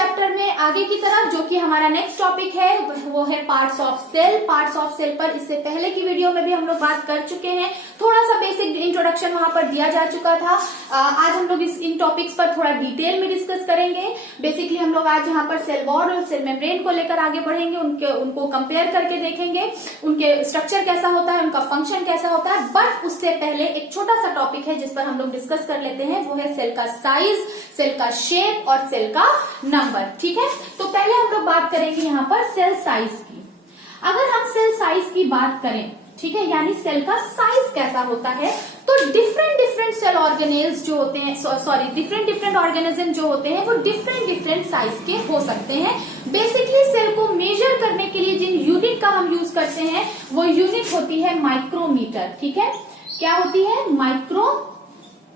Chapter में आगे की तरफ, जो कि हमारा नेक्स्ट टॉपिक है वो है parts of cell. Parts of cell पर इससे पहले की वीडियो में भी हम लोग बात कर चुके हैं, थोड़ा सा बेसिक इंट्रोडक्शन वहां पर दिया जा चुका था। आज हम लोग इन टॉपिक्स पर थोड़ा डिटेल में डिस्कस करेंगे। बेसिकली हम लोग आज यहाँ पर सेल वॉल और सेल मेम्ब्रेन को लेकर आगे बढ़ेंगे, उनको कंपेयर करके देखेंगे, उनके स्ट्रक्चर कैसा होता है, उनका फंक्शन कैसा होता है। बट उससे पहले एक छोटा सा टॉपिक है जिस पर हम लोग डिस्कस कर लेते हैं, वो है सेल का साइज, सेल का शेप और सेल का नंबर। ठीक है, तो पहले हम लोग बात करेंगे यहाँ पर सेल साइज की। अगर हम सेल साइज की बात करें, ठीक है, यानी सेल का साइज कैसा होता है, तो डिफरेंट सेल ऑर्गेनेल्स जो होते हैं, डिफरेंट ऑर्गेनिज्म जो होते हैं वो डिफरेंट साइज के हो सकते हैं। बेसिकली सेल को मेजर करने के लिए जिन यूनिट का हम यूज करते हैं वो यूनिट होती है माइक्रोमीटर। ठीक है, क्या होती है? माइक्रोमीटर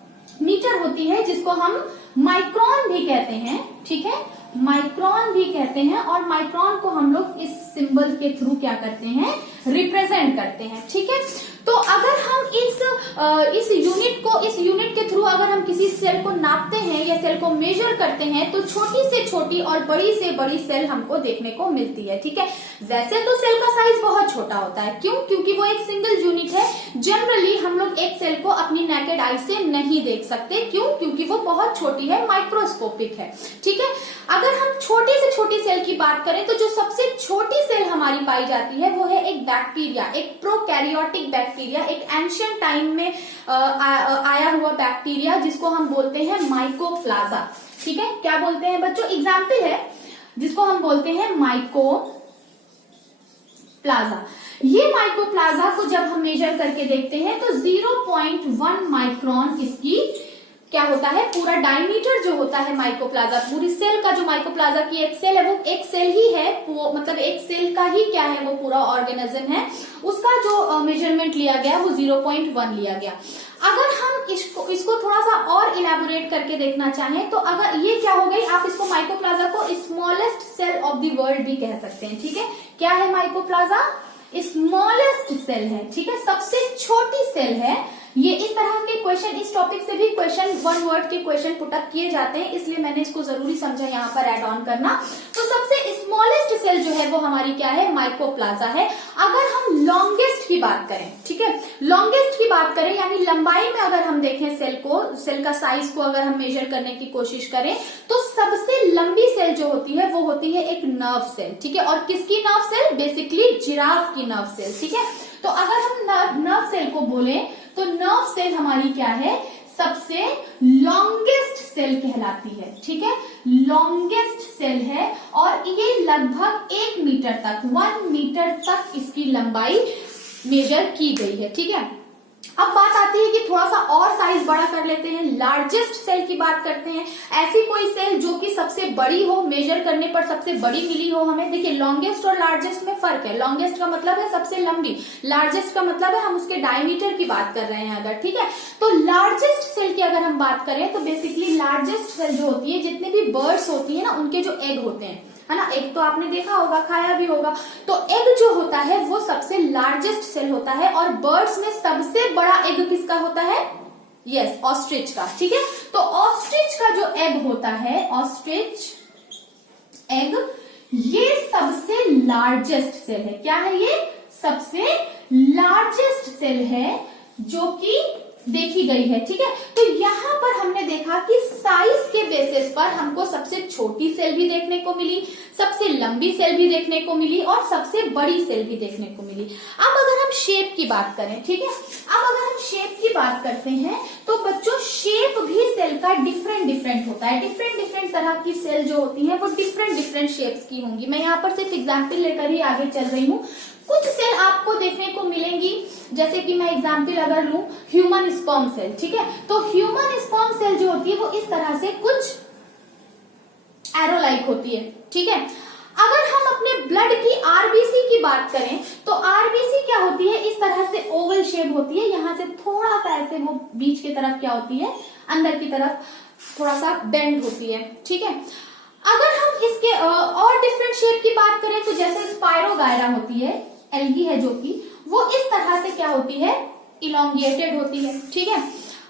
होती है, जिसको हम माइक्रोन भी कहते हैं। ठीक है, माइक्रोन भी कहते हैं, और माइक्रोन को हम लोग इस सिंबल के थ्रू क्या करते हैं? रिप्रेजेंट करते हैं। ठीक है, तो अगर हम इस यूनिट के थ्रू अगर हम किसी सेल को नापते हैं या सेल को मेजर करते हैं तो छोटी से छोटी और बड़ी से बड़ी सेल हमको देखने को मिलती है। ठीक है, वैसे तो सेल का साइज बहुत छोटा होता है, क्यों? क्योंकि वो एक सिंगल यूनिट है। जनरली हम लोग एक सेल को अपनी नेकेड आई से नहीं देख सकते, क्यों? क्योंकि वो बहुत छोटी है, माइक्रोस्कोपिक है। ठीक है, अगर हम छोटी से छोटी सेल की बात करें तो जो सबसे छोटी सेल हमारी पाई जाती है वो है एक बैक्टीरिया, एक प्रोकैरियोटिक बैक्टीरिया, एक एंशिएंट टाइम में आया हुआ बैक्टीरिया, जिसको हम बोलते हैं माइकोप्लाज्मा। ठीक है, क्या बोलते हैं बच्चों? एग्जाम्पल है जिसको हम बोलते हैं माइकोप्लाज्मा। ये माइकोप्लाज्मा को जब हम मेजर करके देखते हैं तो 0.1 माइक्रोन इसकी क्या होता है? पूरा डायमीटर जो होता है माइकोप्लाज्मा, पूरी सेल का जो माइकोप्लाज्मा की एक सेल है, वो एक सेल ही है, वो मतलब एक सेल का ही क्या है, वो पूरा ऑर्गेनिज्म है, उसका जो मेजरमेंट लिया गया वो 0.1 लिया गया। अगर हम इसको थोड़ा सा और इलेबोरेट करके देखना चाहें तो अगर ये क्या हो गई, आप इसको माइकोप्लाज्मा को smallest cell of the world भी कह सकते हैं। ठीक है, क्या है माइकोप्लाज्मा? स्मॉलेस्ट सेल है। ठीक है, सबसे छोटी सेल है। ये इस तरह के क्वेश्चन, इस टॉपिक से भी क्वेश्चन, वन वर्ड के क्वेश्चन पुटअप किए जाते हैं, इसलिए मैंने इसको जरूरी समझा यहाँ पर ऐड ऑन करना। तो सबसे स्मॉलेस्ट सेल जो है वो हमारी क्या है? माइकोप्लाज्मा है। अगर हम लॉन्गेस्ट की बात करें, ठीक है, लॉन्गेस्ट की बात करें यानी लंबाई में अगर हम देखें सेल को, सेल का साइज को अगर हम मेजर करने की कोशिश करें तो सबसे लंबी सेल जो होती है वो होती है एक नर्व सेल। ठीक है, और किसकी नर्व सेल? बेसिकली जिराफ की नर्व सेल। ठीक है, तो अगर हम नर्व सेल को बोले तो नर्व सेल हमारी क्या है? सबसे लॉन्गेस्ट सेल कहलाती है। ठीक है, लॉन्गेस्ट सेल है, और ये लगभग 1 मीटर तक, 1 मीटर तक इसकी लंबाई मेजर की गई है। ठीक है, अब बात आती है कि थोड़ा सा और साइज बड़ा कर लेते हैं, लार्जेस्ट सेल की बात करते हैं। ऐसी कोई सेल जो कि सबसे बड़ी हो, मेजर करने पर सबसे बड़ी मिली हो हमें। देखिए, लॉन्गेस्ट और लार्जेस्ट में फर्क है। लॉन्गेस्ट का मतलब है सबसे लंबी, लार्जेस्ट का मतलब है हम उसके डायमीटर की बात कर रहे हैं अगर। ठीक है, तो लार्जेस्ट सेल की अगर हम बात करें तो बेसिकली लार्जेस्ट सेल जो होती है, जितने भी बर्ड्स होती है ना, उनके जो एग होते हैं, है ना, एग तो आपने देखा होगा, खाया भी होगा, तो एग जो होता है वो सबसे लार्जेस्ट सेल होता है। और बर्ड्स में सबसे बड़ा एग किसका होता है? यस, ऑस्ट्रिच का। ठीक है, तो ऑस्ट्रिच का जो एग होता है, ऑस्ट्रिच एग, ये सबसे लार्जेस्ट सेल है। क्या है ये? सबसे लार्जेस्ट सेल है जो कि देखी गई है। ठीक है, तो यहाँ पर हमने देखा कि साइज के बेसिस पर हमको सबसे छोटी सेल भी देखने को मिली, सबसे लंबी सेल भी देखने को मिली, और सबसे बड़ी सेल भी देखने को मिली। अब अगर हम शेप की बात करें, ठीक है, अब अगर हम शेप की बात करते हैं तो बच्चों शेप भी सेल का डिफरेंट होता है। डिफरेंट तरह की सेल जो होती है वो डिफरेंट शेप्स की होंगी। मैं यहाँ पर सिर्फ एग्जाम्पल लेकर ही आगे चल रही हूँ। कुछ सेल आपको देखने को मिलेंगी, जैसे कि मैं एग्जाम्पल अगर लूं, ह्यूमन स्पर्म सेल। ठीक है, तो ह्यूमन स्पर्म सेल जो होती है वो इस तरह से कुछ एरो लाइक होती है। ठीक है, अगर हम अपने ब्लड की आरबीसी की बात करें तो आरबीसी क्या होती है? इस तरह से ओवल शेप होती है, यहां से थोड़ा सा ऐसे वो बीच की तरफ क्या होती है? अंदर की तरफ थोड़ा सा बेंड होती है। ठीक है, अगर हम इसके और डिफरेंट शेप की बात करें तो जैसे स्पायरोगायरा होती है, एल्गी है जो कि वो इस तरह से क्या होती है? इलोंगेटेड होती है। ठीक है,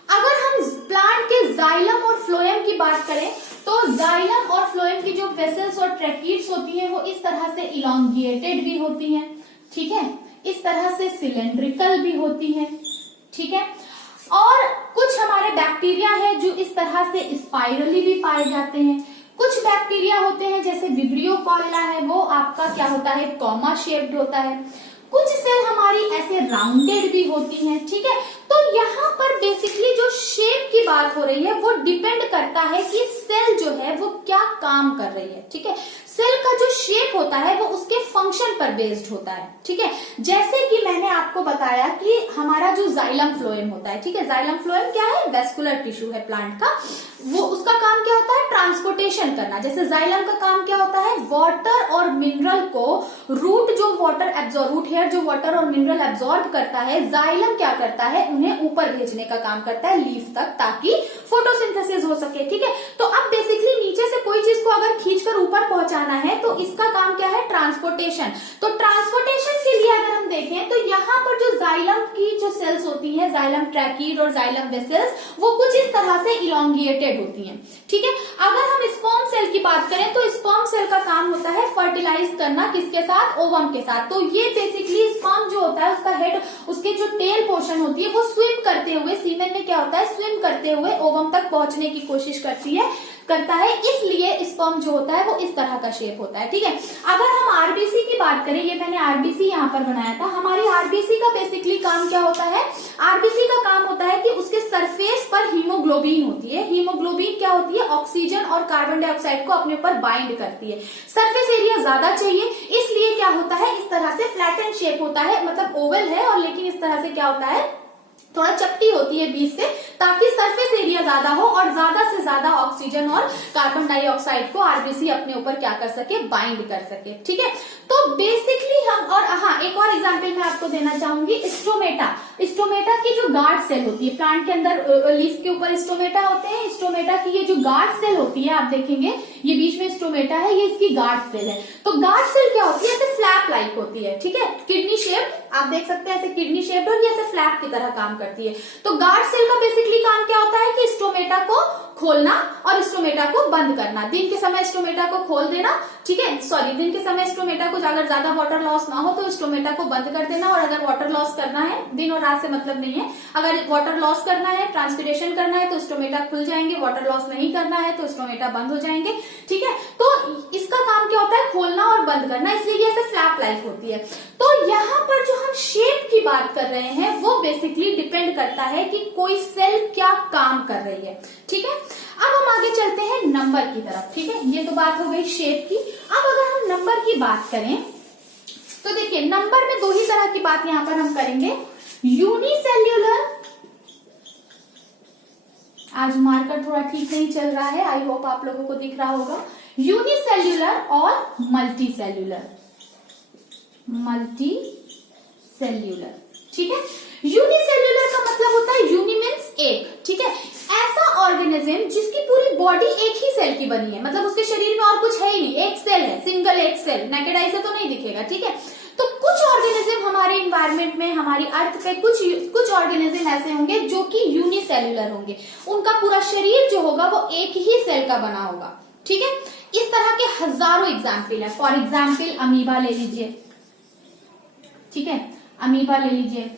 अगर हम प्लांट के जाइलम और फ्लोएम की बात करें तो जाइलम और फ्लोएम की जो वेसल्स और ट्रैकीड्स होती हैं वो इस तरह से इलोंगिएटेड भी होती हैं, ठीक है, इस तरह से सिलेंड्रिकल भी होती हैं, ठीक है। और कुछ हमारे बैक्टीरिया है जो इस तरह से स्पाइरली भी पाए जाते हैं। कुछ बैक्टीरिया होते हैं जैसे विब्रियो कॉलेरा है, वो आपका क्या होता है, कॉमा शेप्ड होता है। कुछ सेल हमारी ऐसे राउंडेड भी होती हैं, ठीक है। तो यहाँ पर बेसिकली जो शेप की बात हो रही है वो डिपेंड करता है कि सेल जो है वो क्या काम कर रही है, ठीक है। सेल का जो शेप होता है वो उसके फंक्शन पर बेस्ड होता है, ठीक है। जैसे कि मैंने आपको बताया कि हमारा जो जाइलम फ्लोएम होता है, ठीक है, जाइलम फ्लोएम क्या है, वेस्कुलर टिश्यू है प्लांट का, वो उसका काम क्या होता है, ट्रांसपोर्टेशन करना। जैसे जाइलम का काम क्या होता है, वाटर और मिनरल को, रूट जो वाटर एब्जॉर्ब, रूट हेयर जो वाटर और मिनरल एब्जॉर्ब करता है, जाइलम क्या करता है, उन्हें ऊपर भेजने का काम करता है लीफ तक, ताकि फोटोसिंथेसिस हो सके, ठीक है। तो अब बेसिकली नीचे से कोई चीज को अगर खींचकर ऊपर पहुंचाना है तो इसका काम क्या है, ट्रांसपोर्टेशन। तो ट्रांसपोर्टेशन के लिए अगर हम देखें तो यहाँ पर जो जाइलम की जो सेल्स होती है, जाइलम ट्रैकीड और जाइलम वेसल्स, वो कुछ इस तरह से इलोंगिएटेड होती हैं, ठीक है। अगर हम स्पर्म सेल की बात करें तो स्पर्म सेल का काम होता है फर्टिलाइज करना, किसके साथ, ओवम के साथ। तो ये बेसिकली स्पर्म जो होता है उसका हेड, उसके जो टेल पोर्शन होती है वो स्विम करते हुए, सीमेन में क्या होता है, स्विम करते हुए ओवम तक पहुंचने की कोशिश करता है, इसलिए स्पर्म जो होता है वो इस तरह का शेप होता है, ठीक है। अगर हम आरबीसी की बात करें, ये मैंने आरबीसी यहाँ पर बनाया था, हमारी आरबीसी का बेसिकली काम क्या होता है, आरबीसी का काम होता है कि उसके सरफेस पर हीमोग्लोबिन होती है। हीमोग्लोबिन क्या होती है, ऑक्सीजन और कार्बन डाइऑक्साइड को अपने ऊपर बाइंड करती है। सरफेस एरिया ज्यादा चाहिए, इसलिए क्या होता है, इस तरह से फ्लैटन शेप होता है, मतलब ओवल है और लेकिन इस तरह से क्या होता है, थोड़ा चपटी होती है बीच से, ताकि सरफेस एरिया ज्यादा हो और ज्यादा से ज्यादा ऑक्सीजन और कार्बन डाइऑक्साइड को आरबीसी अपने ऊपर क्या कर सके, बाइंड कर सके, ठीक है। तो बेसिकली हम, और हाँ एक और एग्जांपल मैं आपको देना चाहूंगी, स्टोमेटा। स्टोमेटा की जो गार्ड सेल होती है, प्लांट के अंदर लीफ के ऊपर स्टोमेटा होते हैं, स्टोमेटा की ये जो गार्ड सेल होती है, आप देखेंगे ये बीच में स्टोमेटा है, ये इसकी गार्ड सेल है। तो गार्ड सेल क्या होती है, ऐसे फ्लैप लाइक होती है, ठीक है, किडनी शेप, आप देख सकते हैं ऐसे किडनी शेप, और ये ऐसे फ्लैप की तरह काम करती है। तो गार्ड सेल का बेसिकली काम क्या होता है कि स्टोमेटा को खोलना और स्टोमेटा को बंद करना। दिन के समय स्टोमेटा को खोल देना, ठीक है, सॉरी, दिन के समय स्टोमेटा को अगर ज्यादा वाटर लॉस ना हो तो स्टोमेटा को बंद कर देना, और अगर वाटर लॉस करना है, दिन और रात से मतलब नहीं है, अगर वाटर लॉस करना है, ट्रांसपिरेशन करना है तो स्टोमेटा खुल जाएंगे, वाटर लॉस नहीं करना है तो स्टोमेटा बंद हो जाएंगे, ठीक है। तो इसका काम क्या होता है, खोलना और बंद करना, इसलिए ये ऐसे फ्लैप लाइक होती है। तो यहाँ पर जो हम शेप की बात कर रहे हैं वो बेसिकली डिपेंड करता है कि कोई सेल क्या काम कर रही है, ठीक है। अब हम आगे चलते हैं नंबर की तरफ, ठीक है, ये तो बात हो गई शेप की। अब अगर हम नंबर की बात करें तो देखिए नंबर में दो ही तरह की बात यहां पर हम करेंगे, यूनिसेल्यूलर, आज मार्कर थोड़ा ठीक नहीं चल रहा है, आई होप आप लोगों को दिख रहा होगा, यूनिसेल्यूलर और मल्टी सेल्यूलर, ठीक है। यूनिसेल्यूलर का मतलब होता है, यूनि मीन्स एक, ठीक है, ऐसा ऑर्गेनिज्म जिसकी पूरी बॉडी एक ही सेल की बनी है, मतलब उसके शरीर में और कुछ है ही नहीं, एक सेल है, सिंगल एक सेल, नेकेड आई से तो नहीं दिखेगा, ठीक है। तो कुछ ऑर्गेनिज्म हमारे इन्वायरमेंट में, हमारी अर्थ पे कुछ ऑर्गेनिज्म ऐसे होंगे जो कि यूनिसेल्यूलर होंगे, उनका पूरा शरीर जो होगा वो एक ही सेल का बना होगा, ठीक है। इस तरह के हजारों एग्जाम्पल है। फॉर एग्जाम्पल अमीबा ले लीजिए, ठीक है, अमीबा ले लीजिए,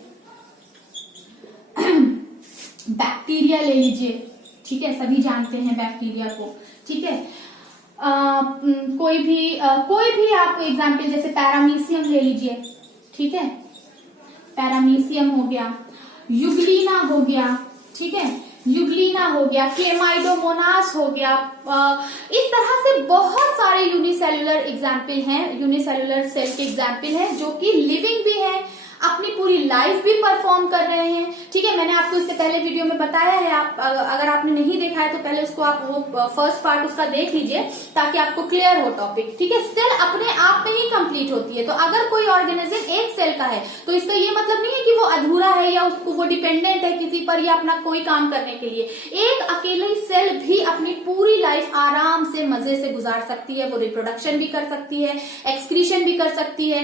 बैक्टीरिया ले लीजिए, ठीक है, सभी जानते हैं बैक्टीरिया को, ठीक है। कोई भी आप एग्जाम्पल जैसे पैरामीशियम ले लीजिए, ठीक है, पैरामीशियम हो गया, युग्लिना हो गया, ठीक है, युग्लिना हो गया, क्लेमाइडोमोनास हो गया, इस तरह से बहुत सारे यूनिसेल्यूलर एग्जाम्पल हैं, यूनिसेल्यूलर सेल के एग्जाम्पल हैं जो कि लिविंग भी हैं, अपनी पूरी लाइफ भी परफॉर्म कर रहे हैं, ठीक है। मैंने आपको इससे पहले वीडियो में बताया है, आप अगर आपने नहीं देखा है तो पहले उसको आप वो फर्स्ट पार्ट उसका देख लीजिए ताकि आपको क्लियर हो टॉपिक, ठीक है। सेल अपने आप में ही कंप्लीट होती है, तो अगर कोई ऑर्गेनिज्म एक सेल का है तो इसका ये मतलब नहीं है कि वो अधूरा है या उसको वो डिपेंडेंट है किसी पर या अपना कोई काम करने के लिए। एक अकेली सेल भी अपनी पूरी लाइफ आराम से मजे से गुजार सकती है। वो रिप्रोडक्शन भी कर सकती है, एक्सक्रीशन भी कर सकती है,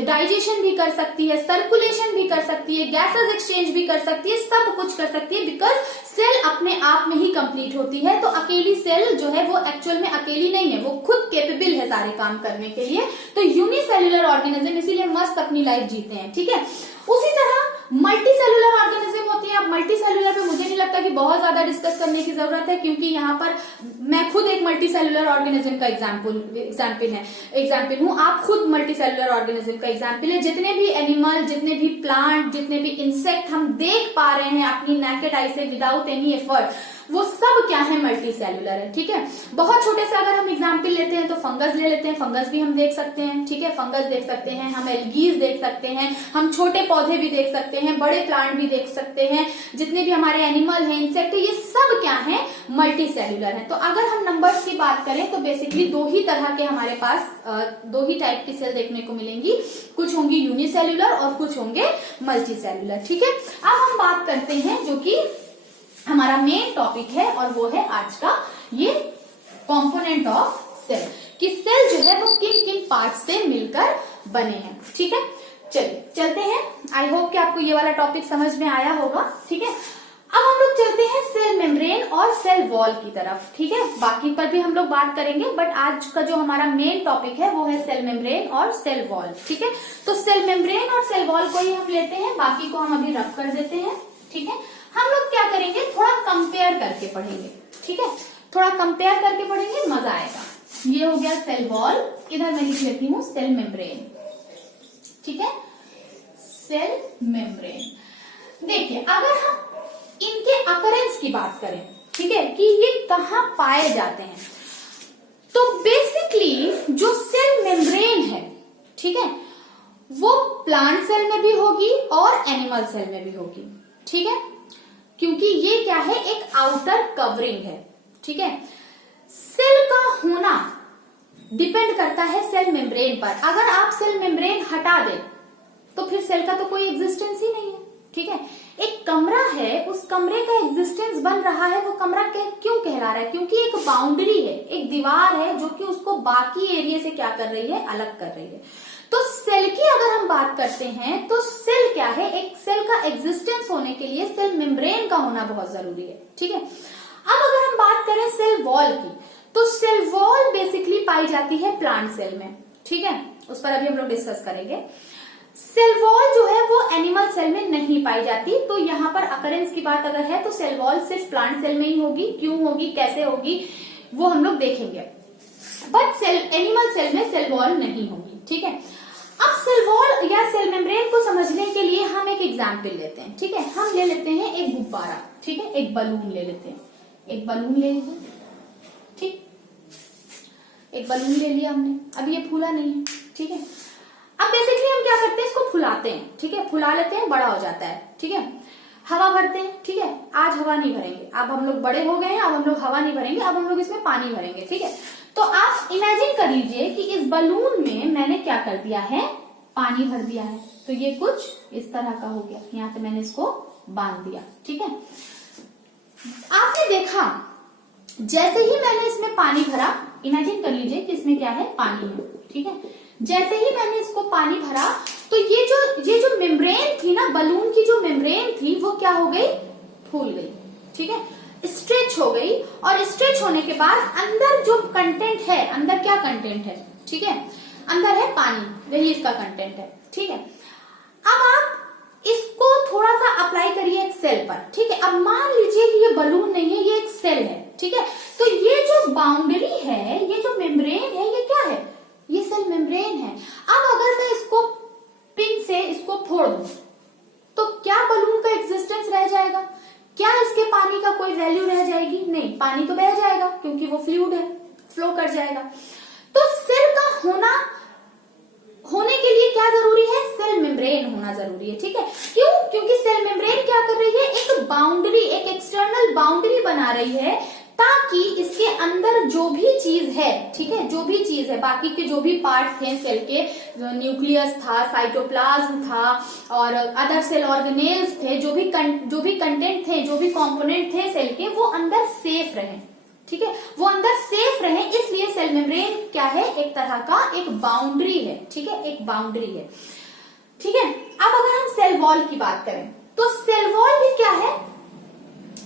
डाइजेशन भी कर सकती है, सर्कुलेशन भी कर सकती है, गैसेस एक्सचेंज भी कर सकती है, सब कुछ कर सकती है, बिकॉज सेल अपने आप में ही कंप्लीट होती है। तो अकेली सेल जो है वो एक्चुअल में अकेली नहीं है, वो खुद कैपेबल है सारे काम करने के लिए। तो यूनिसेल्युलर ऑर्गेनिज्म इसीलिए मस्त अपनी लाइफ जीते हैं, ठीक है। उसी तरह मल्टी सेलुलर ऑर्गेनिज्म होती है। अब मल्टी सेलुलर पे मुझे नहीं लगता कि बहुत ज्यादा डिस्कस करने की जरूरत है, क्योंकि यहाँ पर मैं खुद एक मल्टी सेलुलर ऑर्गेनिज्म का एग्जाम्पल हूँ, आप खुद मल्टी सेलुलर ऑर्गेनिज्म का एग्जाम्पल है। जितने भी एनिमल, जितने भी प्लांट, जितने भी इंसेक्ट हम देख पा रहे हैं अपनी नेकेड आई से विदाउट एनी एफर्ट, वो सब क्या है, मल्टी सेलुलर है, ठीक है। बहुत छोटे से अगर हम एग्जाम्पल लेते हैं तो फंगस ले लेते हैं, फंगस भी हम देख सकते हैं, ठीक है। फंगस देख सकते हैं हम, एल्गीज देख सकते हैं हम, छोटे पौधे भी देख सकते हैं, बड़े प्लांट भी देख सकते हैं, जितने भी हमारे एनिमल हैं, इंसेक्ट है, ये सब क्या है, मल्टी सेलुलर है। तो अगर हम नंबर्स की बात करें तो बेसिकली दो ही तरह के हमारे पास दो ही टाइप की सेल देखने को मिलेंगी, कुछ होंगी यूनिसेल्युलर और कुछ होंगे मल्टी सेलुलर, ठीक है। अब हम बात करते हैं जो कि हमारा मेन टॉपिक है, और वो है आज का ये कंपोनेंट ऑफ सेल, कि सेल जो है वो किन किन पार्ट से मिलकर बने हैं, ठीक है। चलिए चलते हैं, आई होप कि आपको ये वाला टॉपिक समझ में आया होगा, ठीक है। अब हम लोग चलते हैं सेल मेम्ब्रेन और सेल वॉल की तरफ, ठीक है। बाकी पर भी हम लोग बात करेंगे, बट आज का जो हमारा मेन टॉपिक है वो है सेल मेम्ब्रेन और सेल वॉल, ठीक है। तो सेल मेम्ब्रेन और सेल वॉल को ही हम लेते हैं, बाकी को हम अभी रख कर देते हैं, ठीक है। हम लोग क्या करेंगे, थोड़ा कंपेयर करके पढ़ेंगे, ठीक है। थोड़ा कंपेयर करके पढ़ेंगे, मजा आएगा। ये हो गया सेल वॉल, इधर मैं लिख लेती हूँ सेल मेम्ब्रेन, ठीक है। सेल मेम्ब्रेन, देखिए अगर हम इनके अकरेंस की बात करें, ठीक है, कि ये कहाँ पाए जाते हैं, तो बेसिकली जो सेल मेम्ब्रेन है, ठीक है, वो प्लांट सेल में भी होगी और एनिमल सेल में भी होगी, ठीक है। क्योंकि ये क्या है, एक आउटर कवरिंग है, ठीक है। सेल का होना डिपेंड करता है सेल मेम्ब्रेन पर। अगर आप सेल मेम्ब्रेन हटा दें तो फिर सेल का तो कोई एग्जिस्टेंस ही नहीं है, ठीक है। एक कमरा है, उस कमरे का एग्जिस्टेंस बन रहा है, वो कमरा क्यों कहला रहा है, क्योंकि एक बाउंड्री है, एक दीवार है जो कि उसको बाकी एरिया से क्या कर रही है, अलग कर रही है। तो सेल की अगर हम बात करते हैं तो सेल क्या है, एक सेल का एग्जिस्टेंस होने के लिए सेल मेम्ब्रेन का होना बहुत जरूरी है, ठीक है। अब अगर हम बात करें सेल वॉल की, तो सेल वॉल बेसिकली पाई जाती है प्लांट सेल में, ठीक है, उस पर अभी हम लोग डिस्कस करेंगे। सेल वॉल जो है वो एनिमल सेल में नहीं पाई जाती। तो यहाँ पर अकरेंस की बात अगर है तो सेल वॉल सिर्फ प्लांट सेल में ही होगी, क्यों होगी, कैसे होगी, वो हम लोग देखेंगे, बट सेल एनिमल सेल में सेल वॉल नहीं होगी, ठीक है। अब सेल वॉल या सेल मेम्ब्रेन को समझने के लिए हम एक एग्जाम्पल लेते हैं, ठीक है। हम ले लेते हैं एक गुब्बारा, ठीक है, एक बलून ले लेते हैं, एक बलून ले लीजिए, ठीक, एक बलून ले लिया हमने, अब ये फूला नहीं है, ठीक है। अब बेसिकली हम क्या करते हैं, इसको फुलाते हैं, ठीक है, फुला लेते हैं, बड़ा हो जाता है, ठीक है। हवा भरते हैं, ठीक है, आज हवा नहीं भरेंगे, अब हम लोग बड़े हो गए हैं, अब हम लोग हवा नहीं भरेंगे, अब हम लोग इसमें पानी भरेंगे, ठीक है। तो आप इमेजिन कर लीजिए कि इस बलून में मैंने क्या कर दिया है, पानी भर दिया है। तो ये कुछ इस तरह का हो गया, यहां से मैंने इसको बांध दिया, ठीक है। आपने देखा जैसे ही मैंने इसमें पानी भरा, इमेजिन कर लीजिए कि इसमें क्या है, पानी है, ठीक है। जैसे ही मैंने इसको पानी भरा तो ये जो मेम्ब्रेन थी ना, बलून की जो मेम्ब्रेन थी वो क्या हो गई, फूल गई, ठीक है, स्ट्रेच हो गई। और स्ट्रेच होने के बाद अंदर जो कंटेंट है, अंदर क्या कंटेंट है, ठीक है, अंदर है पानी, वही इसका कंटेंट है, ठीक है। अब आप इसको थोड़ा सा अप्लाई करिए एक सेल पर, ठीक है। अब मान लीजिए कि ये बलून नहीं है, ये एक सेल है, ठीक है। तो ये जो बाउंड्री है, ये जो मेम्ब्रेन है, ये क्या है, ये सेल मेम्ब्रेन है। अब अगर मैं इसको पिन से इसको फोड़ दूं तो क्या बलून का एग्जिस्टेंस रह जाएगा, क्या इसके पानी का कोई वैल्यू रह जाएगी, नहीं, पानी तो बह जाएगा क्योंकि वो फ्लूइड है, फ्लो कर जाएगा। तो सेल का होने के लिए क्या जरूरी है, सेल मेम्ब्रेन होना जरूरी है, ठीक है। क्यों, क्योंकि सेल मेम्ब्रेन क्या कर रही है, एक बाउंड्री, एक एक्सटर्नल बाउंड्री बना रही है, ताकि इसके अंदर जो भी चीज है, ठीक है, जो भी चीज है, बाकी के जो भी पार्ट्स थे सेल के, न्यूक्लियस था, साइटोप्लाज्म था और अदर सेल ऑर्गेनेल्स थे, जो भी कंटेंट थे, जो भी कंपोनेंट थे सेल के, वो अंदर सेफ रहे, ठीक है, वो अंदर सेफ रहे, सेल मेम्ब्रेन क्या है, एक तरह का एक बाउंड्री है, ठीक है, एक बाउंड्री है, ठीक है। अब अगर हम सेल वॉल की बात करें तो सेल वॉल भी क्या है,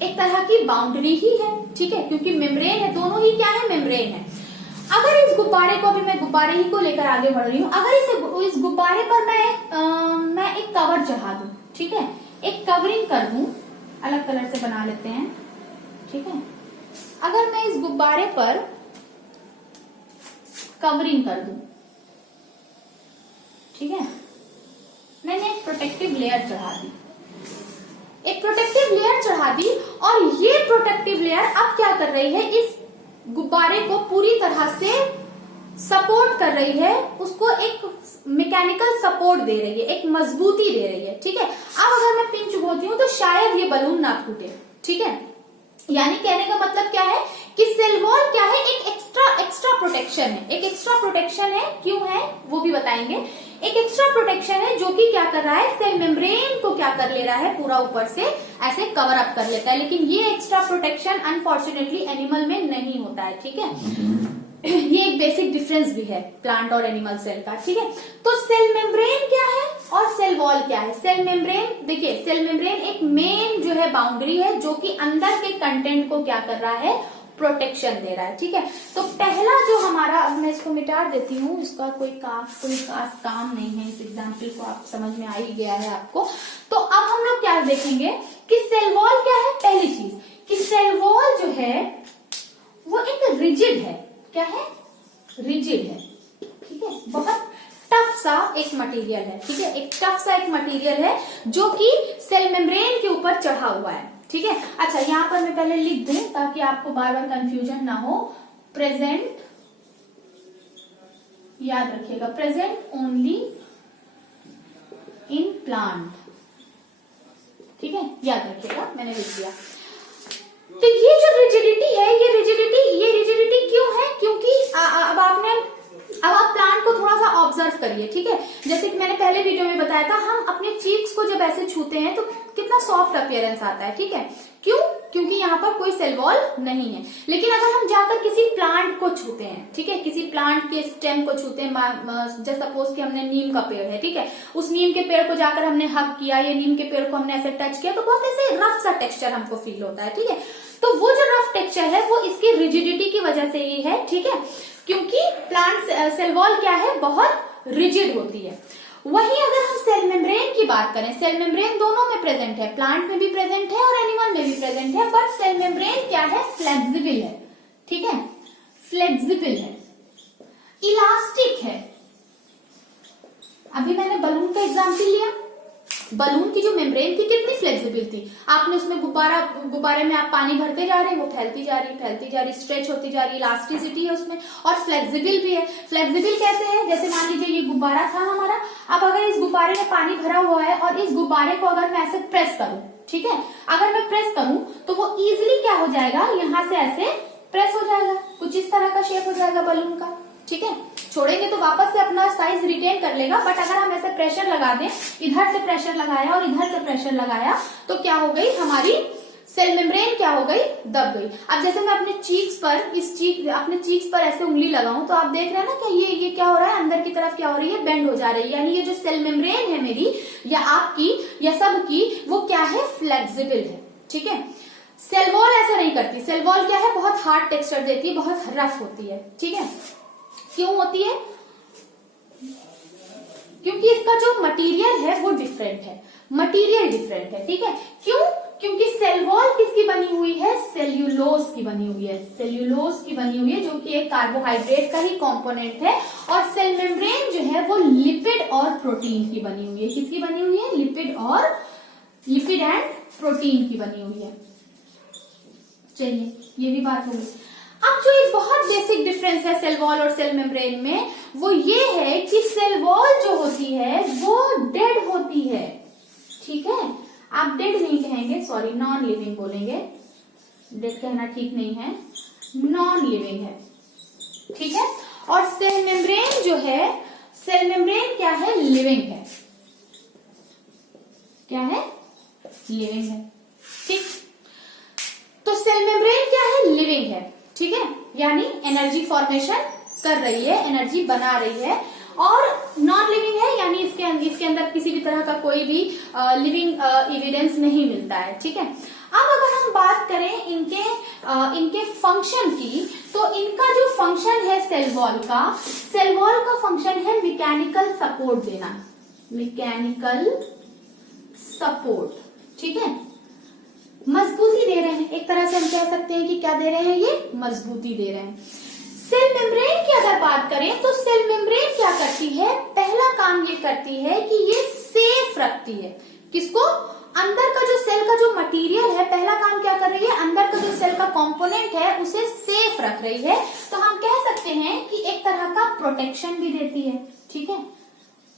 एक तरह की बाउंड्री ही है, ठीक है, क्योंकि मेम्ब्रेन है, दोनों ही क्या है, मेम्ब्रेन है। अगर इस गुब्बारे को, अभी मैं गुब्बारे ही को लेकर आगे बढ़ रही हूं, अगर इस गुब्बारे पर मैं एक कवर चढ़ा दूं, ठीक है, एक कवरिंग कर दूं, अलग कलर से बना लेते हैं, ठीक है। अगर मैं इस गुब्बारे पर कवरिंग कर दूं, ठीक है, मैंने एक प्रोटेक्टिव लेयर चढ़ा दी, एक प्रोटेक्टिव लेयर चढ़ा दी, और ये प्रोटेक्टिव लेयर अब क्या कर रही है, इस गुब्बारे को पूरी तरह से सपोर्ट कर रही है, उसको एक मैकेनिकल सपोर्ट दे रही है, एक मजबूती दे रही है, ठीक है। अब अगर मैं पिन चुभोती हूं तो शायद ये बलून ना फूटे, ठीक है। यानी कहने का मतलब क्या है कि सेल वॉल क्या है, एक एक्स्ट्रा प्रोटेक्शन है, एक एक्स्ट्रा प्रोटेक्शन है, क्यों है वो भी बताएंगे। एक एक्स्ट्रा प्रोटेक्शन है जो कि क्या कर रहा है, सेल मेम्ब्रेन को क्या कर ले रहा है, पूरा ऊपर से ऐसे कवर अप कर लेता है, लेकिन ये एक्स्ट्रा प्रोटेक्शन अनफॉर्चुनेटली एनिमल में नहीं होता है, ठीक है। ये एक बेसिक डिफरेंस भी है प्लांट और एनिमल सेल का, ठीक है। तो सेल मेम्ब्रेन क्या है और सेल वॉल क्या है। सेल मेम्ब्रेन, देखिए सेल मेम्ब्रेन एक मेन जो है बाउंड्री है जो कि अंदर के कंटेंट को क्या कर रहा है, प्रोटेक्शन दे रहा है, ठीक है। तो पहला जो हमारा, अब मैं इसको मिटा देती हूँ, इसका कोई खास काम नहीं है, इस एग्जाम्पल को आप समझ में आ ही गया है आपको। तो अब हम लोग क्या देखेंगे कि सेल वॉल क्या है, पहली चीज कि सेल वॉल जो है वो एक रिजिड है, क्या है, रिजिड है, ठीक है, बहुत टफ सा एक मटेरियल है, ठीक है, एक टफ सा एक मटेरियल है जो कि सेल मेम्ब्रेन के ऊपर चढ़ा हुआ है, ठीक है। अच्छा, यहां पर मैं पहले लिख दूं ताकि आपको बार बार कंफ्यूजन ना हो। प्रेजेंट, याद रखिएगा, प्रेजेंट ओनली इन प्लांट, ठीक है, याद रखिएगा, मैंने लिख दिया। तो ये जो रिजिडिटी है, ये रिजिडिटी क्यों है, क्योंकि अब आप प्लांट को थोड़ा सा ऑब्जर्व करिए, ठीक है। जैसे कि मैंने पहले वीडियो में बताया था, हम अपने चीक्स को जब ऐसे छूते हैं तो कितना सॉफ्ट अपीयरेंस आता है, ठीक है, क्यों, क्योंकि यहाँ पर कोई सेल वॉल नहीं है। लेकिन अगर हम जाकर किसी प्लांट को छूते हैं, ठीक है, किसी प्लांट के स्टेम को छूते हैं, जैसे सपोज कि हमने नीम का पेड़ है, ठीक है, उस नीम के पेड़ को जाकर हमने हग किया, या नीम के पेड़ को हमने ऐसे टच किया, तो बहुत ऐसे रफ सा टेक्सचर हमको फील होता है, ठीक है। तो वो जो रफ टेक्सचर है वो इसकी रिजिडिटी की वजह से ही है, ठीक है, क्योंकि प्लांट सेल वॉल क्या है, बहुत रिजिड होती है। वहीं अगर हम सेल मेम्ब्रेन की बात करें, सेल मेम्ब्रेन दोनों में प्रेजेंट है, प्लांट में भी प्रेजेंट है और एनिमल में भी प्रेजेंट है, बट सेल मेम्ब्रेन क्या है, फ्लेक्सिबल है, ठीक है, फ्लेक्सिबल है, इलास्टिक है। अभी मैंने बलून का एग्जाम्पल लिया, बलून की जो मेम्ब्रेन थी कितनी फ्लेक्सिबल थी, आपने उसमें गुब्बारे में आप पानी भरते जा रहे हैं, वो फैलती जा रही, स्ट्रेच होती जा रही, इलास्टिसिटी है उसमें, और फ्लेक्सिबल भी है। फ्लेक्सिबल कैसे है, जैसे मान लीजिए ये गुब्बारा था हमारा, अब अगर इस गुब्बारे में पानी भरा हुआ है और इस गुब्बारे को अगर मैं ऐसे प्रेस करूं, ठीक है, अगर मैं प्रेस करूं तो वो इजिली क्या हो जाएगा, यहां से ऐसे प्रेस हो जाएगा, कुछ इस तरह का शेप हो जाएगा बलून का, ठीक है। छोड़ेंगे तो वापस से अपना साइज रिटेन कर लेगा, बट अगर हम ऐसे प्रेशर लगा दें, इधर से प्रेशर लगाया और इधर से प्रेशर लगाया, तो क्या हो गई, हमारी सेल मेम्ब्रेन क्या हो गई, दब गई। अब जैसे मैं अपने चीक्स पर, अपने चीक्स पर ऐसे उंगली लगाऊं तो आप देख रहे हैं ना कि ये क्या हो रहा है, अंदर की तरफ क्या हो रही है, बेंड हो जा रही है, यानी ये जो सेल मेम्ब्रेन है मेरी या आपकी या सबकी, वो क्या है, फ्लेक्सिबल है, ठीक है। सेल वॉल ऐसा नहीं करती, सेल वॉल क्या है, बहुत हार्ड टेक्सचर देती है, बहुत रफ होती है, ठीक है। क्यों होती है, क्योंकि इसका जो मटेरियल है वो डिफरेंट है, मटेरियल डिफरेंट है, ठीक है। क्यों, क्योंकि सेल वॉल किसकी बनी हुई है, सेल्यूलोज की बनी हुई है, सेल्यूलोज की बनी हुई है, जो कि एक कार्बोहाइड्रेट का ही कंपोनेंट है। और सेल मेम्ब्रेन जो है वो लिपिड और प्रोटीन की बनी हुई है, किसकी बनी हुई है, लिपिड एंड प्रोटीन की बनी हुई है। चलिए, ये भी बात होगी। अब जो एक बहुत बेसिक डिफरेंस है सेल वॉल और सेल मेम्ब्रेन में, वो ये है कि सेल वॉल जो होती है वो डेड होती है, ठीक है। आप डेड नहीं कहेंगे, सॉरी, नॉन लिविंग बोलेंगे, डेड कहना ठीक नहीं है, नॉन लिविंग है, ठीक है। और सेल मेम्ब्रेन जो है, सेल मेम्ब्रेन क्या है, लिविंग है, क्या है, लिविंग है, ठीक। तो सेल मेम्ब्रेन क्या है, लिविंग है। ठीक है, यानी एनर्जी फॉर्मेशन कर रही है, एनर्जी बना रही है। और नॉन लिविंग है, यानी इसके अंदर किसी भी तरह का कोई भी लिविंग एविडेंस नहीं मिलता है। ठीक है, अब अगर हम बात करें इनके फंक्शन की, तो इनका जो फंक्शन है सेल वॉल का फंक्शन है मैकेनिकल सपोर्ट देना, मैकेनिकल सपोर्ट। ठीक है, मजबूती दे रहे हैं, एक तरह से हम कह सकते हैं कि क्या दे रहे हैं, ये मजबूती दे रहे हैं। सेल मेम्ब्रेन की अगर बात करें तो सेल मेम्ब्रेन क्या करती है, पहला काम ये करती है कि ये सेफ रखती है, किसको, अंदर का जो सेल का जो मटेरियल है, पहला काम क्या कर रही है, अंदर का जो सेल का कंपोनेंट है उसे सेफ रख रही है। तो हम कह सकते हैं कि एक तरह का प्रोटेक्शन भी देती है। ठीक है,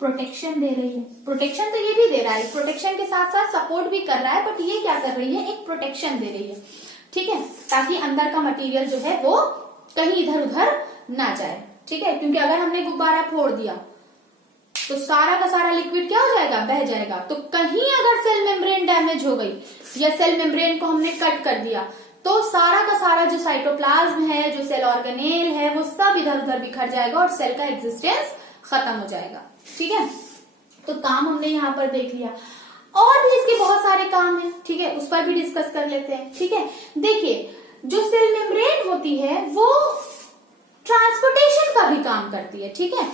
प्रोटेक्शन दे रही है, प्रोटेक्शन तो ये भी दे रहा है, प्रोटेक्शन के साथ साथ सपोर्ट भी कर रहा है, बट ये क्या कर रही है, एक प्रोटेक्शन दे रही है। ठीक है, ताकि अंदर का मटेरियल जो है वो कहीं इधर उधर ना जाए। ठीक है, क्योंकि अगर हमने गुब्बारा फोड़ दिया तो सारा का सारा लिक्विड क्या हो जाएगा, बह जाएगा। तो कहीं अगर सेल मेम्ब्रेन डैमेज हो गई या सेल मेम्ब्रेन को हमने कट कर दिया तो सारा का सारा जो साइटोप्लाज्म है, जो सेल ऑर्गेनेल है, वो सब इधर उधर बिखर जाएगा और सेल का एग्जिस्टेंस खत्म हो जाएगा। ठीक है, तो काम हमने यहाँ पर देख लिया, और भी इसके बहुत सारे काम हैं। ठीक है, उस पर भी डिस्कस कर लेते हैं। ठीक है, देखिए जो सेल मेम्ब्रेन होती है वो ट्रांसपोर्टेशन का भी काम करती है। ठीक है,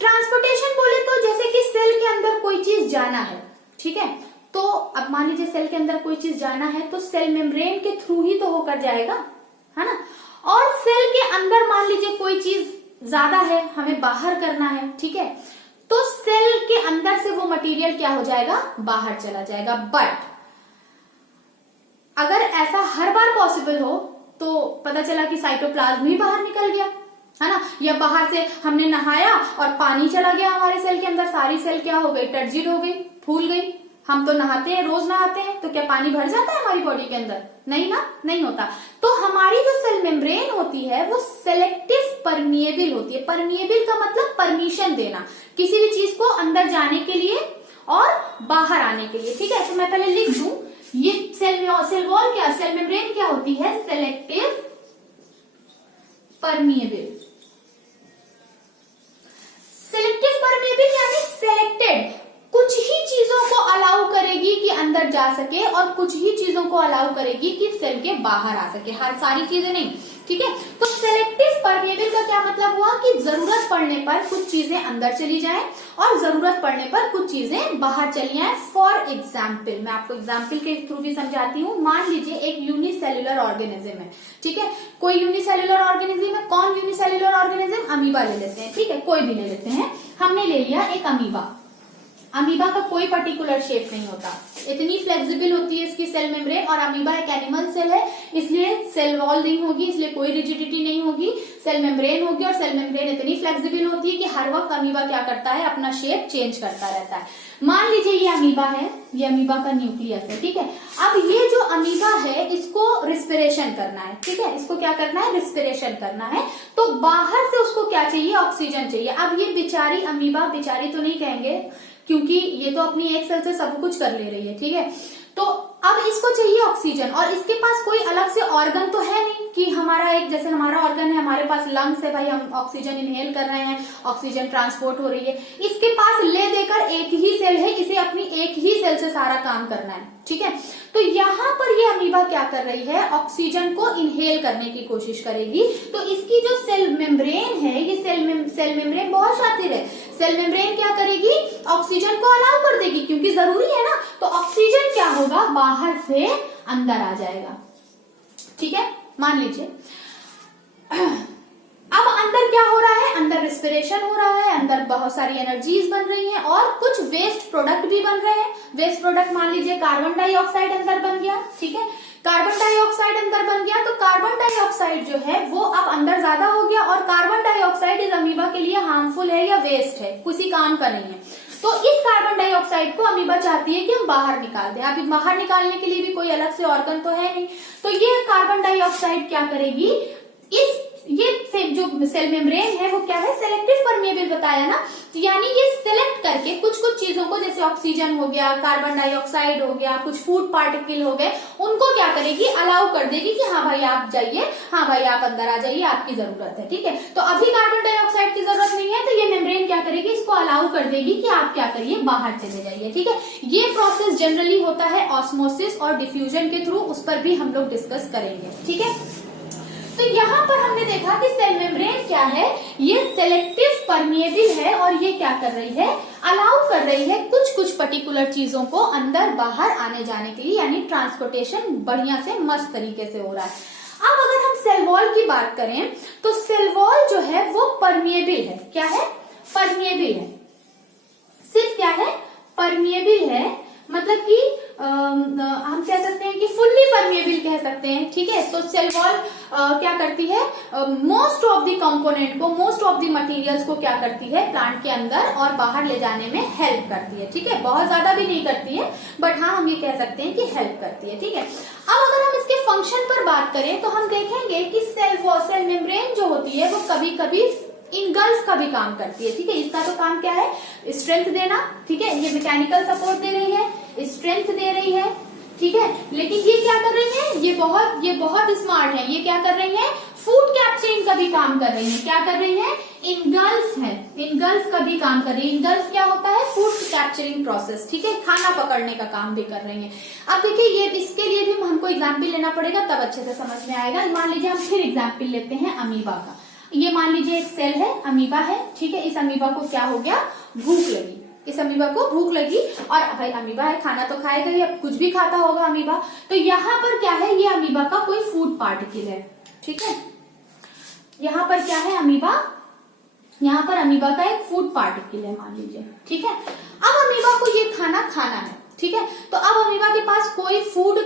ट्रांसपोर्टेशन बोले तो जैसे कि सेल के अंदर कोई चीज जाना है, ठीक है, तो अब मान लीजिए सेल के अंदर कोई चीज जाना है तो सेल मेम्ब्रेन के थ्रू ही तो होकर जाएगा, है ना। और सेल के अंदर मान लीजिए कोई चीज ज्यादा है, हमें बाहर करना है, ठीक है, तो सेल के अंदर से वो मटेरियल क्या हो जाएगा, बाहर चला जाएगा। बट अगर ऐसा हर बार पॉसिबल हो तो पता चला कि साइटोप्लाज्म ही बाहर निकल गया, है ना, या बाहर से हमने नहाया और पानी चला गया हमारे सेल के अंदर, सारी सेल क्या हो गई, टर्जिड हो गई, फूल गई। हम तो नहाते हैं, रोज नहाते हैं, तो क्या पानी भर जाता है हमारी बॉडी के अंदर, नहीं ना, नहीं होता। तो हमारी जो सेल मेम्ब्रेन होती है वो सेलेक्टिव परमिएबल होती है। परमिएबल का मतलब परमिशन देना किसी भी चीज को अंदर जाने के लिए और बाहर आने के लिए। ठीक है, तो मैं पहले लिख दूं, ये सेल वॉल क्या, सेल मेम्ब्रेन क्या होती है, सेलेक्टिव परमिएबल। सेलेक्टिव परमिएबल यानी सेलेक्टेड, कुछ ही चीजों को अलाउ करेगी कि अंदर जा सके और कुछ ही चीजों को अलाउ करेगी कि सेल के बाहर आ सके, हर सारी चीजें नहीं। ठीक है, तो सेलेक्टिव परमिएबल का क्या मतलब हुआ कि जरूरत पड़ने पर कुछ चीजें अंदर चली जाएं और जरूरत पड़ने पर कुछ चीजें बाहर चली आए। फॉर एग्जाम्पल, मैं आपको एग्जाम्पल के थ्रू भी समझाती हूँ। मान लीजिए एक यूनिसेल्युलर ऑर्गेनिज्म है, ठीक है, कोई यूनिसेल्युलर ऑर्गेनिज्म है। कौन यूनिसेल्युलर ऑर्गेनिज्म, अमीबा ले लेते हैं, ठीक है, कोई भी ले लेते हैं। हमने ले लिया एक अमीबा। अमीबा का कोई पर्टिकुलर शेप नहीं होता, इतनी फ्लेक्सिबल होती है इसकी सेल मेम्ब्रेन, और अमीबा एक एनिमल सेल है, इसलिए सेल वॉल नहीं होगी, इसलिए कोई रिजिडिटी नहीं होगी, सेल मेम्ब्रेन होगी। और सेल मेम्ब्रेन इतनी फ्लेक्सिबल होती है कि हर वक्त अमीबा क्या करता है, अपना शेप चेंज करता रहता है। मान लीजिए ये अमीबा है, ये अमीबा का न्यूक्लियस है, ठीक है। अब ये जो अमीबा है इसको रिस्पिरेशन करना है, ठीक है, इसको क्या करना है, रिस्पिरेशन करना है। तो बाहर से उसको क्या चाहिए, ऑक्सीजन चाहिए। अब ये बेचारी अमीबा, बेचारी तो नहीं कहेंगे क्योंकि ये तो अपनी एक सेल से सब कुछ कर ले रही है, ठीक है, तो अब इसको चाहिए ऑक्सीजन, और इसके पास कोई अलग से ऑर्गन तो है नहीं कि हमारा एक, जैसे हमारा ऑर्गन है, हमारे पास लंग्स है, भाई हम ऑक्सीजन इनहेल कर रहे हैं, ऑक्सीजन ट्रांसपोर्ट हो रही है। इसके पास ले देकर एक ही सेल है, इसे अपनी एक ही सेल से सारा काम करना है, ठीक है। तो यहाँ पर ये अमीबा क्या कर रही है, ऑक्सीजन को इनहेल करने की कोशिश करेगी। तो इसकी जो सेल मेम्ब्रेन है, ये सेल मेम्ब्रेन बहुत शातिर है। सेल मेम्ब्रेन क्या करेगी, ऑक्सीजन को अलाउ कर देगी, क्योंकि जरूरी है ना। तो ऑक्सीजन क्या होगा, बाहर से अंदर आ जाएगा, ठीक है। मान लीजिए अब अंदर क्या हो रहा है, अंदर रिस्पिरेशन हो रहा है, अंदर बहुत सारी एनर्जीज बन रही हैं और कुछ वेस्ट प्रोडक्ट भी बन रहे हैं। वेस्ट प्रोडक्ट मान लीजिए कार्बन डाइऑक्साइड अंदर बन गया, ठीक है, कार्बन डाइऑक्साइड अंदर बन गया। तो कार्बन डाइऑक्साइड जो है वो अब अंदर ज्यादा हो गया, और कार्बन डाइऑक्साइड इस अमीबा के लिए हार्मफुल है या वेस्ट है, किसी काम का नहीं है। तो इस कार्बन डाइऑक्साइड को अमीबा चाहती है कि हम बाहर निकाल दें। अभी बाहर निकालने के लिए भी कोई अलग से ऑर्गन तो है नहीं। तो ये कार्बन डाइऑक्साइड क्या करेगी, ये जो सेल मेम्ब्रेन है वो क्या है, सेलेक्टिव परमिएबल बताया ना, यानी ये सिलेक्ट करके कुछ कुछ चीजों को, जैसे ऑक्सीजन हो गया, कार्बन डाइऑक्साइड हो गया, कुछ फूड पार्टिकल हो गए, उनको क्या करेगी, अलाउ कर देगी कि हाँ भाई आप जाइए, हाँ भाई आप अंदर आ जाइए, आपकी जरूरत है। ठीक है, तो अभी कार्बन डाइऑक्साइड की जरूरत नहीं है, तो ये मेम्ब्रेन क्या करेगी, इसको अलाउ कर देगी कि आप क्या करिए, बाहर चले जाइए। ठीक है, ये प्रोसेस जनरली होता है ऑस्मोसिस और डिफ्यूजन के थ्रू, उस पर भी हम लोग डिस्कस करेंगे। ठीक है, तो यहाँ पर हमने देखा कि सेल मेम्ब्रेन क्या है, ये सेलेक्टिव परमिएबल है और ये क्या कर रही है, अलाउ कर रही है कुछ कुछ पर्टिकुलर चीजों को अंदर बाहर आने जाने के लिए, यानी ट्रांसपोर्टेशन बढ़िया से मस्त तरीके से हो रहा है। अब अगर हम सेल वॉल की बात करें तो सेल वॉल जो है वो परमिएबल है। क्या है, परमिएबल है, सिर्फ क्या है, परमिएबल है, मतलब कि हम कह सकते हैं कि फुल्ली परमिएबल कह सकते हैं। ठीक है, तो सेल वॉल क्या करती है, मोस्ट ऑफ द कंपोनेंट को, मोस्ट ऑफ द मटेरियल्स को क्या करती है, प्लांट के अंदर और बाहर ले जाने में हेल्प करती है। ठीक है, बहुत ज्यादा भी नहीं करती है, बट हाँ हम ये कह सकते हैं कि हेल्प करती है। ठीक है, अब अगर हम इसके फंक्शन पर बात करें तो हम देखेंगे कि सेल मेम्ब्रेन जो होती है वो कभी कभी इनगल्फ का भी काम करती है। ठीक है, इसका तो काम क्या है, स्ट्रेंथ देना। ठीक है, ये मैकेनिकल सपोर्ट दे रही है, स्ट्रेंथ दे रही है। ठीक है, लेकिन ये क्या कर रही है, ये बहुत स्मार्ट है, ये क्या कर रही है, फूड कैप्चरिंग का भी काम कर रही है। क्या कर रही है, इनगल्फ है, इनगल्फ का भी काम कर रही है। इनगल्फ क्या होता है, फूड कैप्चरिंग प्रोसेस। ठीक है, खाना पकड़ने का काम भी कर रही है। अब देखिए, ये इसके लिए भी हमको एग्जाम्पल लेना पड़ेगा, तब अच्छे से समझ में आएगा। मान लीजिए हम फिर एग्जाम्पल लेते हैं अमीबा का। ये मान लीजिए एक सेल है, अमीबा है। ठीक है, इस अमीबा को क्या हो गया, भूख लगी, इस अमीबा को भूख लगी, और भाई अमीबा है, खाना तो खाएगा ही, अब कुछ भी खाता होगा अमीबा। तो यहाँ पर क्या है, ये अमीबा का कोई फूड पार्टिकल है। ठीक है, यहाँ पर क्या है, अमीबा, यहाँ पर अमीबा का एक फूड पार्टिकल है मान लीजिए। ठीक है, अब अमीबा को ये खाना खाना है। ठीक है, तो अब अमीबा के पास कोई फूड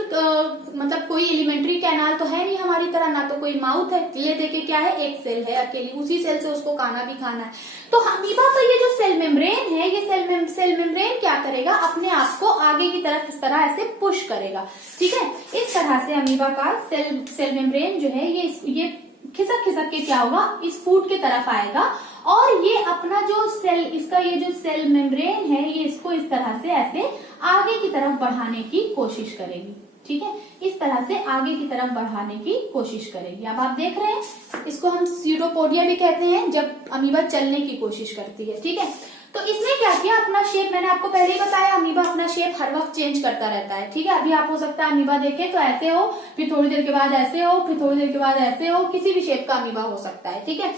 मतलब कोई एलिमेंट्री कैनाल तो है नहीं हमारी तरह, ना तो कोई माउथ है। ये देखे क्या है, एक सेल है अकेली, उसी सेल से उसको खाना भी खाना है। तो अमीबा का ये जो सेल मेम्ब्रेन है, ये सेल मेम्ब्रेन क्या करेगा, अपने आप को आगे की तरफ इस तरह ऐसे पुश करेगा। ठीक है, इस तरह से अमीबा का सेल मेम्ब्रेन जो है ये खिसक खिसक के क्या होगा, इस फूड की तरफ आएगा, और ये अपना जो सेल, इसका ये जो सेल मेम्ब्रेन है, ये इसको इस तरह से ऐसे आगे की तरफ बढ़ाने की कोशिश करेगी। ठीक है, इस तरह से आगे की तरफ बढ़ाने की कोशिश करेगी। अब आप देख रहे हैं, इसको हम स्यूडोपोडिया भी कहते हैं, जब अमीबा चलने की कोशिश करती है। ठीक है, तो इसने क्या किया, अपना शेप, मैंने आपको पहले ही बताया, अमीबा अपना शेप हर वक्त चेंज करता रहता है। ठीक है, अभी आप हो सकता है अमीबा देखें तो ऐसे हो, फिर थोड़ी देर के बाद ऐसे हो, फिर थोड़ी देर के बाद ऐसे हो, किसी भी शेप का अमीबा हो सकता है। ठीक है,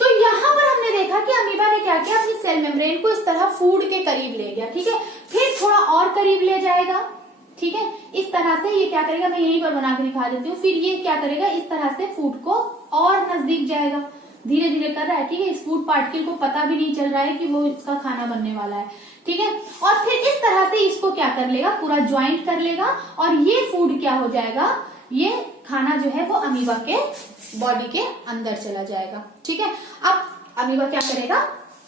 तो यहाँ पर हमने देखा कि अमीबा ने क्या किया, अपनी सेल मेम्ब्रेन को इस तरह फूड के करीब ले गया। ठीक है, फिर थोड़ा और करीब ले जाएगा। ठीक है, इस तरह से ये क्या करेगा, मैं यहीं पर बना के दिखा देती हूँ। फिर ये क्या करेगा, इस तरह से फूड को और नजदीक जाएगा, धीरे धीरे कर रहा है। ठीक है, इस फूड पार्टिकल को पता भी नहीं चल रहा है कि वो इसका खाना बनने वाला है। ठीक है, और फिर इस तरह से इसको क्या कर लेगा, पूरा ज्वाइंट कर लेगा, और ये फूड क्या हो जाएगा, ये खाना जो है वो अमीबा के बॉडी के अंदर चला जाएगा। ठीक है, अब अमीबा क्या करेगा,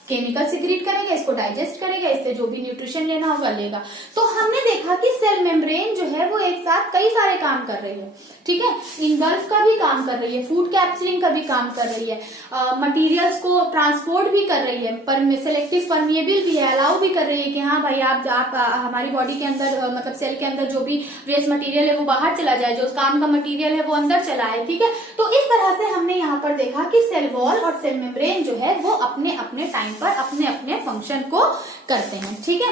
केमिकल सिक्रीट करेगा, इसको डाइजेस्ट करेगा, इससे जो भी न्यूट्रिशन लेना होगा लेगा। तो हमने देखा कि सेल मेम्ब्रेन जो है वो एक साथ कई सारे काम कर रही है। ठीक है, इनगल्फ का भी काम कर रही है, फूड कैप्चरिंग का भी काम कर रही है, मटेरियल्स को ट्रांसपोर्ट भी कर रही है, सेलेक्टिव परमिएबल भी है, अलाउ भी कर रही है कि हाँ भाई आप हमारी बॉडी के अंदर, मतलब सेल के अंदर जो भी वेस्ट मटेरियल है वो बाहर चला जाए, जो काम का मटेरियल है वो अंदर चला है। ठीक है, तो इस तरह से हमने यहाँ पर देखा कि सेल वॉल और सेल मेम्ब्रेन जो है वो अपने अपने टाइम पर अपने अपने फंक्शन को करते हैं। ठीक है।